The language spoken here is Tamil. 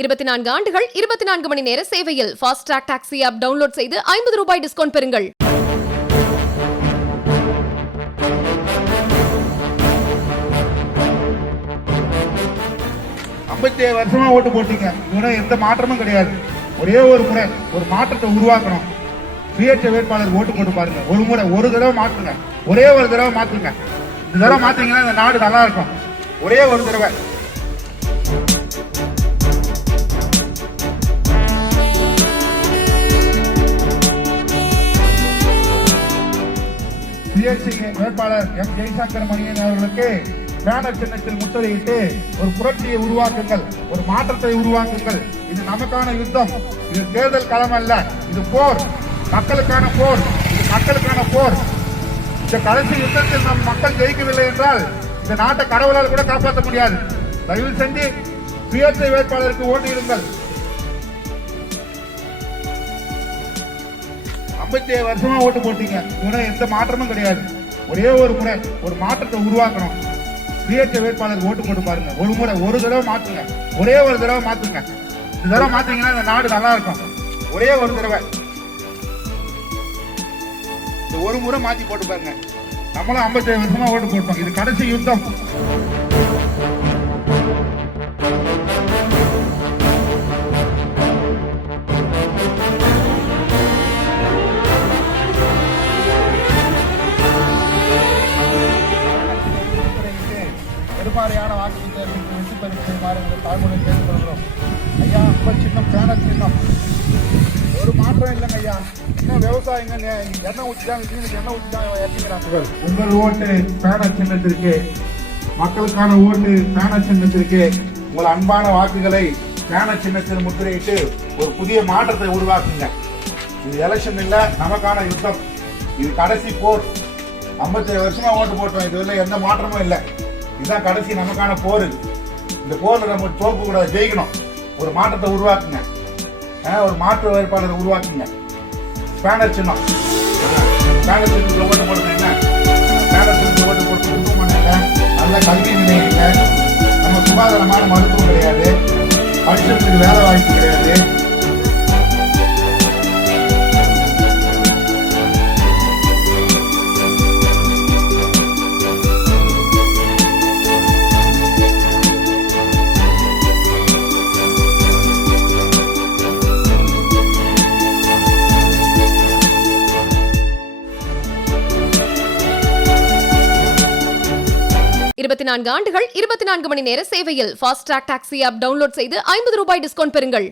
இருபத்தி நான்கு ஆண்டுகள் இருபத்தி நான்கு மணி நேர சேவையில் ஃபாஸ்ட் டாக்ஸி ஆப் டவுன்லோட் செய்து ஐம்பது ரூபாய் டிஸ்கவுண்ட் பெறுங்கள். ஐம்பத்தி ஏழு வருஷமா ஓட்டு போட்டீங்க. இவரை எந்த மாற்றமும் கிடையாது. ஒரே ஒரு முறை ஒரு மாற்றத்தை உருவாக்கணும். சுயேட்சை வேட்பாளர் ஓட்டு போட்டு பாருங்க. ஒரு முறை ஒரு தடவை மாற்றுங்க. ஒரே ஒரு தடவை மாற்றுங்க இந்த தடவை மாத்தீங்கன்னா இந்த நாடு நல்லா இருக்கும். ஒரே ஒரு தடவை. சுயேட்சை வேட்பாளர் எம் ஜெய்சங்கர் மணியன் அவர்களுக்கு பேனர் சின்னத்தில் முத்திரையிட்டு ஒரு புரட்சியை உருவாக்குங்கள் ஒரு மாற்றத்தை உருவாக்குங்கள். இது நமக்கான யுத்தம். இது தேர்தல் களம் அல்ல இது போர். மக்களுக்கான போர். இது மக்களுக்கான போர். இந்த கடைசி யுத்தத்தில் நம் மக்கள் ஜெயிக்கவில்லை என்றால் இந்த நாட்டை கடவுளால் கூட காப்பாற்ற முடியாது. தயவு செஞ்சு சுயேட்சை வேட்பாளருக்கு ஓட்டியிருங்கள் ஐம்பத்தி ஏழு வருஷமா ஓட்டு போட்டீங்க. இன்னும் எந்த மாற்றமும் கிடையாது. ஒரே ஒரு முறை ஒரு மாற்றத்தை உருவாக்கணும். சுயேட்சை வேட்பாளர் ஓட்டு போட்டு பாருங்க. ஒரு முறை ஒரு தடவை மாத்துங்க. ஒரே ஒரு தடவை மாத்துங்க. இந்த தடவை மாத்தீங்கன்னா இந்த நாடு நல்லா இருக்கும். ஒரே ஒரு தடவை. இந்த ஒரு முறை மாத்தி போட்டு பாருங்க. நம்மளும் ஐம்பத்தி ஏழு வருஷமா ஓட்டு போட்டோம். இது கடைசி யுத்தம். பெருமாறியான வாக்கு தேர்தலுக்கு வெற்றி பெற செய்யுமாறு எங்கள் கேட்டுக்கொள்கிறோம். ஐயா உங்கள் சின்னம் பேன சின்னம். ஒரு மாற்றம் இல்லைங்க ஐயா. இன்னும் விவசாயிங்க என்ன எண்ணெய் ஊற்றிட்டாங்க என்ன எண்ணெய் ஊற்றிட்டாங்க இறக்கிறாங்க உங்கள் ஓட்டு பேனர் சின்னத்திற்கு மக்களுக்கான ஓட்டு பேனர் சின்னத்திற்கு உங்கள் அன்பான வாக்குகளை பேன சின்னத்தில் முத்திரையிட்டு ஒரு புதிய மாற்றத்தை உருவாக்குங்க. இது எலெக்ஷன் இல்லை நமக்கான யுத்தம். இது கடைசி போர். 57 வருஷமா ஓட்டு போட்டோம். இதுல எந்த மாற்றமும் இல்லை. இதுதான் கடைசி நமக்கான போர். இந்த போரில் நம்ம தோப்பு கூட ஜெயிக்கணும். ஒரு மாற்றத்தை உருவாக்குங்க. ஒரு மாற்று வேறுபாடு உருவாக்குங்க. பேனர் சின்னம். பேனர் சின்னத்தில் ஓட்டு போடுறீங்க பேனர் சின்னத்தில் ஓட்டு போட்டு மருத்துவமனை இல்லை நல்ல கல்வி நிலையங்க நம்ம சுகாதாரமான மருத்துவம் கிடையாது. படிச்சவங்களுக்கு வேலை வாய்ப்பு கிடையாது. இருபத்தி நான்கு ஆண்டுகள் இருபத்தி நான்கு மணி நேர சேவையில் ஃபாஸ்ட் டாக்ஸி ஆப் டவுன்லோட் செய்து ஐம்பது ரூபாய் டிஸ்கவுண்ட் பெறுங்கள்.